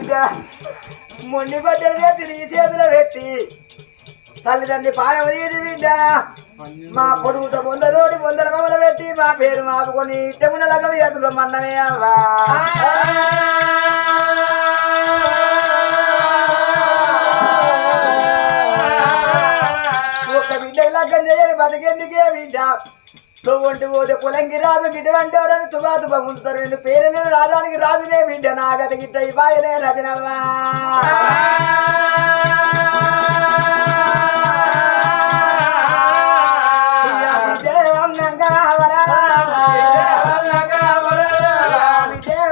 బిడ్డ మొండి బట్టలు తెచ్చి నీ చేతిలో పెట్టి తల్లిదండ్రి పాలన తీసి బిడ్డ మా పొడుగుతో పొందతోటి పొందల మమ్మల పెట్టి మా పేరు మాపుకొని ఇట్టమున లగవి ఎత్తుకోమన్నమే అవ్వా ఒక్క బిడ్డకు లగ్గం చేయని బతికెందుకే బిడ్డ తొవ్వంటి పోతే పొలంగి రాదు గిటువంటి వాడని తుబా తుబా ముందుతారు నేను పేరెళ్ళిన రాజానికి రాజునే బిడ్డ నా గత గిట్ట ఈ బాయనే రచనవ్వా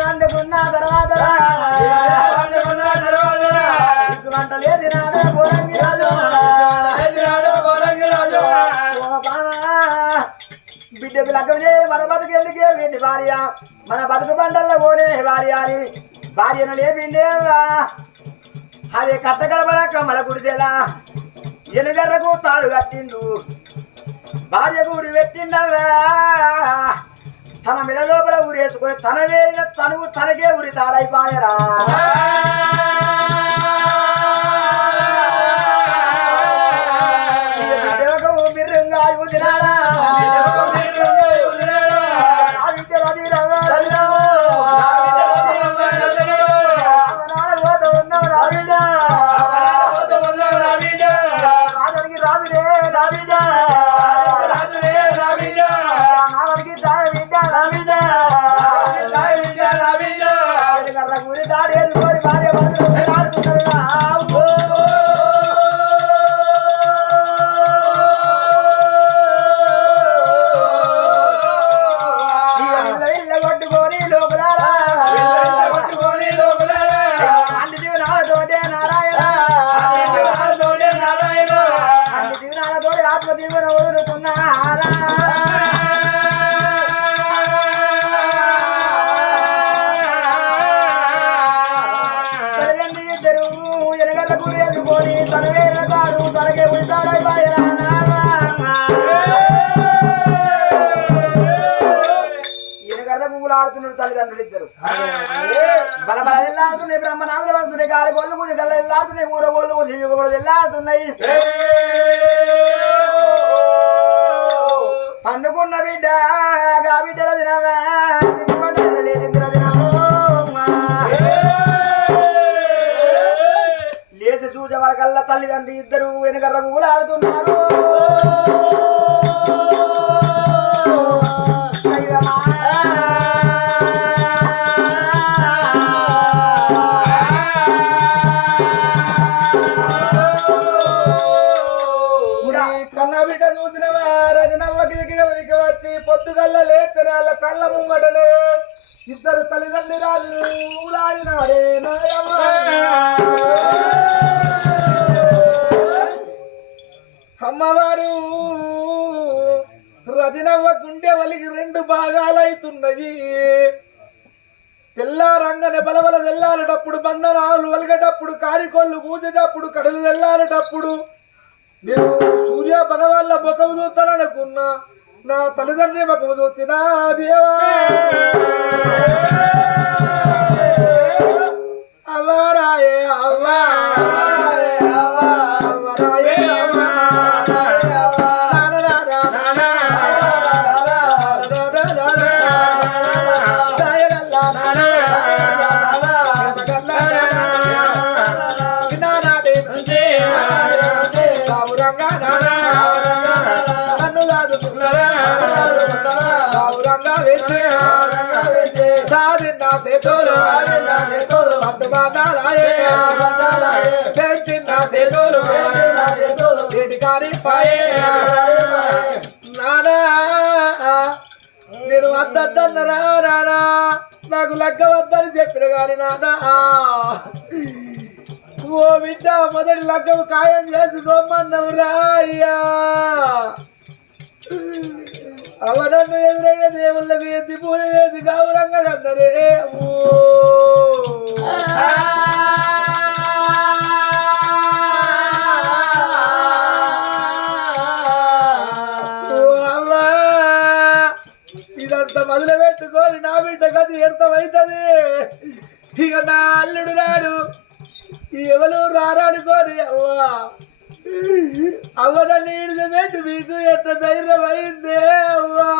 వండుకున్న తర్వాత వంటలేదు నాడు పొలంగి రాజు బిడ్డకు లగ్గం చేయ మన బతుకు ఎందుకే వీటి భార్య మన బతుకు బండల్లో పోనే భార్య అని భార్యను లేపిండేవా అదే కట్టగలబడ కమ్మల గుడిసేలా ఎనుగర్రకు తాడు కట్టిండు భార్యకు ఊరి పెట్టిండవా తన మెడ లోపల ఊరేసుకొని తన వేడిన తనువు తనకే ఉరి తాడైపోయరా బిర్రంగా యువతినాడా ఆడుతున్నాడు తల్లిదండ్రులు ఇద్దరు బలబల ఎల్లాడుతున్నాయి బ్రహ్మనాథులు పడుతున్నాయి గాలి బొల్లు పూజ గల్ల ఎల్లాడుతున్నాయి ఊర బొల్లు పూజ యుగ బొల్లు ఎల్లాడుతున్నాయి పండుకున్న బిడ్డ గా బిడ్డల దినవా లేచి చూసే వరకల్లా తల్లిదండ్రి ఇద్దరు వెనుకర్ర పువ్వులు ఆడుతున్నారు పొద్దుగల్ల లేచిన వాళ్ళ కళ్ళ ముంగటనే ఇద్దరు తల్లిదండ్రి రాజు ఊరాడినాడే అమ్మవారు రజనవ్వ గుండె వలికి రెండు భాగాలైతున్నాయి తెల్లారంగనే బలబల తెల్లారేటప్పుడు బంధనాలు వలిగేటప్పుడు కారికొల్లు కూచేటప్పుడు కడలు తెల్లారేటప్పుడు నేను సూర్య భగవాన్ల ముఖం చూస్తాననుకున్నా నా తల్లిదండ్రి ముఖం చూస్తున్నా దేవా అవ్వారాయే అవ్వా నేను వద్దన్నరా నానా నాకు లగ్గ వద్దని చెప్పిన గాని నానా ఓ బిడ్డ మొదటి లగ్గం ఖాయం చేసుకోమన్నావు రాయ్యా అవనన్ను ఎదురైన దేవుళ్ళకి ఎత్తి పూజ చేసి గౌరంగా అన్నరే ఇదంతా మొదలు పెట్టుకొని నా బిడ్డ గది ఎంతమైతుంది ఇక నా అల్లుడు రాడు ఎవరు రారనుకోని అవ్వా అవ్వన నీళ్ళు పెట్టి మీకు ఎంత ధైర్యం అయిందే అవ్వా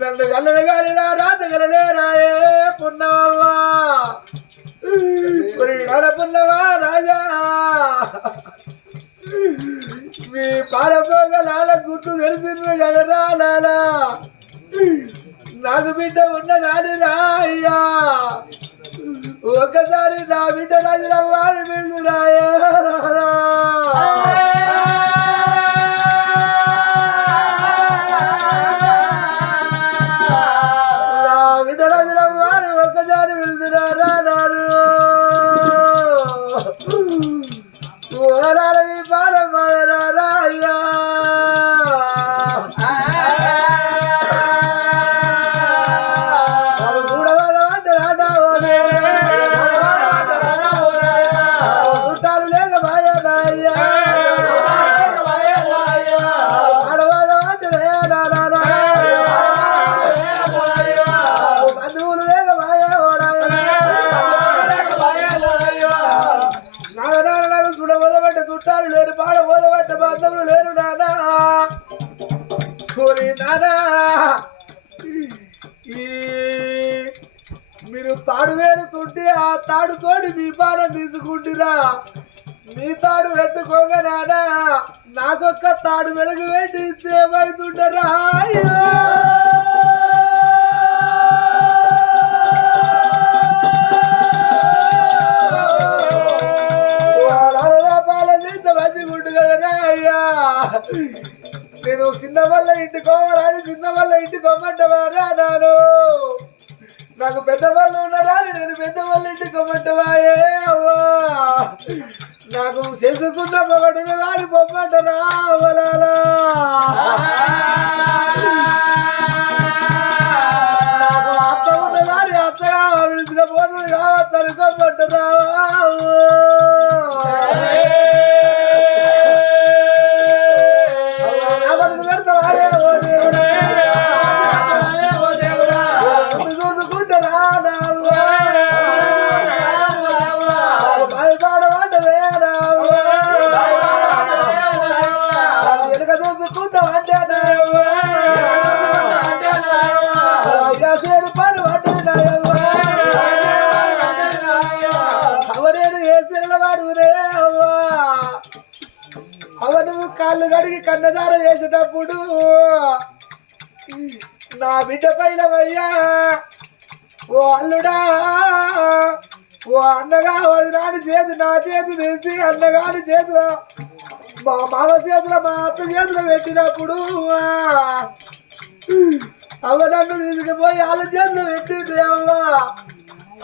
నన్ను గల్లలు గాలి రాతగలలేరాయే పున్నవవ్వా పున్నవా రాజా మీ పారపోగలాల గుట్టు తెలిసింది కదరా నాలా నాకు బిడ్డ ఉన్న నానిలా అయ్యా ఒకసారి నా బిడ్డ రాజులవ్వాలి పిలుదురాయా నా బిడ్డ రాజులవ్వాలి ఒక్కసారి పిలుదురారా నాను ఓరాల మీ పాలం మారారా అయ్యా చుట్టాలు లేరు పాడ ఓదబట్ట బాంధవులు లేరు నానా కోరి నానా ఈ మీరు తాడు వేరుతుంటే ఆ తాడుతోటి మీ పానం తీసుకుంటున్నా మీ తాడు పెట్టుకోగా నానా నాకొక్క తాడు వెలుగు పెట్టి ఏమైతుంటారా నేను చిన్న వల్ల ఇంటికోవాలని చిన్న వల్ల ఇంటికోమంటవారా నాను నాకు పెద్ద వాళ్ళు ఉన్నారా నేను పెద్ద వాళ్ళ ఇంటికోమంటవాయే అవ్వా నాకు చేసుకున్న మొగడుగా రాని పొమ్మంటారా అవ్వలాలా నాకు అత్త ఉన్నదాని అత్తగా పిలుచుకపోతుంది కావచ్చు అనుకోమంటారా అవను కాళ్ళు కడిగి కన్నదార చేసేటప్పుడు నా బిడ్డ పైన వయ్యా ఓ అల్లుడా ఓ అన్నగా నాని చేతి నా చేతి తీసి అన్నగాని చేతిలో మా మామ చేతిలో మా అత్త చేతిలో పెట్టినప్పుడు అవ్వ నన్ను తీసుకుపోయి వాళ్ళ చేతిలో పెట్టింది అవ్వ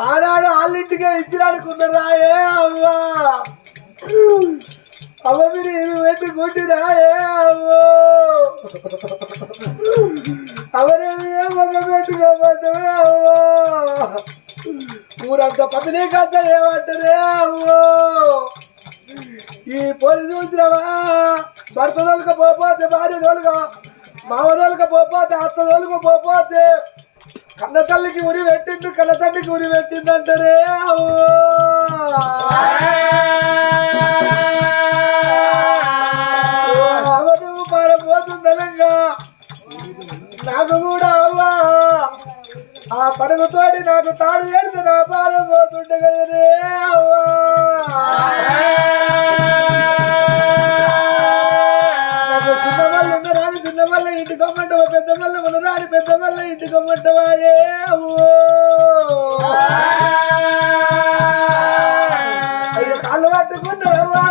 ఆనాడు వాళ్ళింటికే ఇచ్చిననుకున్నారాయే అవ్వా అవ్వ మీరు పెట్టి కొట్టిరాయే అవ్వో అవరేమి ఏ మొక్క పెట్టుకోమంటే అవ్వో ఊరంతా పదిలే కథ ఏమంటారే అవ్వో ఈ పొలి చూసినవా భర్త తోలుక పోతే భార్య తోలుక మామ తోలుక పోతే అత్త తోలుక పోతే కన్న తల్లికి ఉరి పెట్టిండు కన్న తండ్రికి ఉరి పెట్టిందంటారే అవ్వో అవను పడబోతుందనంగా నాకు కూడా అవ్వా ఆ పరుగుతోటి నాకు తాడు వేడితే నా పాలం పోతుండే కదనే అవ్వా నాకు చిన్న వాళ్ళు ఉండరాని చిన్న వల్ల ఇంటికొమ్మంటావా పెద్ద వల్ల ఉండరాని పెద్ద వల్ల ఇంటికొమ్మంటావాయే అవ్వో అయ్యో కాళ్ళు పట్టుకుంటావా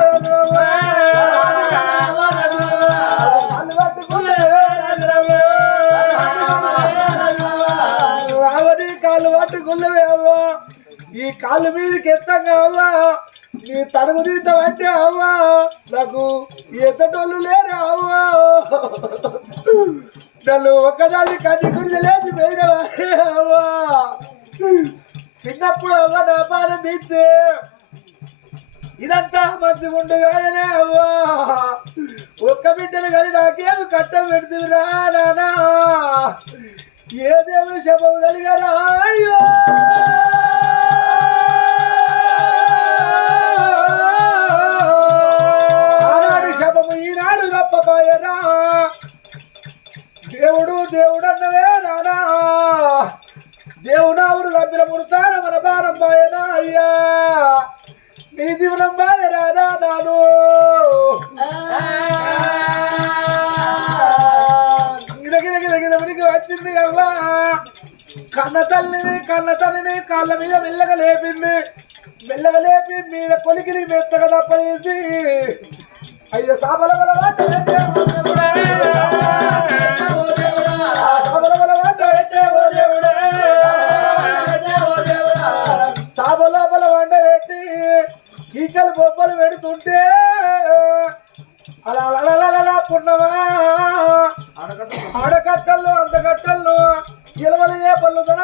కాళ్ళు పట్టుకున్నవే అవ్వా ఈ కాళ్ళు మీదకి ఎత్తంగా అవ్వా నీ తడుగు తీద్దామంటే అవ్వా నాకు ఎత్తటోళ్ళు లేరు అవ్వా నన్ను ఒక్కదాన్ని కట్టి గుడిసి లేచి పోయినవాడే అవ్వా చిన్నప్పుడు అవ్వ నా పాన తీస్తే ఇదంతా మంచిగా ఉండగానే అవ్వా ఒక్క బిడ్డను కానీ నాకేమి కట్టం పెడుతుంది రా నానా ఏ దేవుడు శపం కలిగారా అయ్యో దేవునావురు తప్పిన ముడతార మన భారం బాయనా అయ్యా నీ జీవనం బాయరానా నాను గిరగిరగిరగిరికి వచ్చింది అవ్వా కన్న తల్లిని కాళ్ళ మీద మెల్లగా లేపి మీద కొలికిలి మెత్తగా తప్పేసి అయ్యో సాబల సాబలోపల వంట పెట్టి కీకలు బొబ్బలు పెడుతుంటే అలా అలా పున్నవా ఆడకట్టల్లో అంతకట్టల్లో ఇలవలు ఏ పళ్ళు తన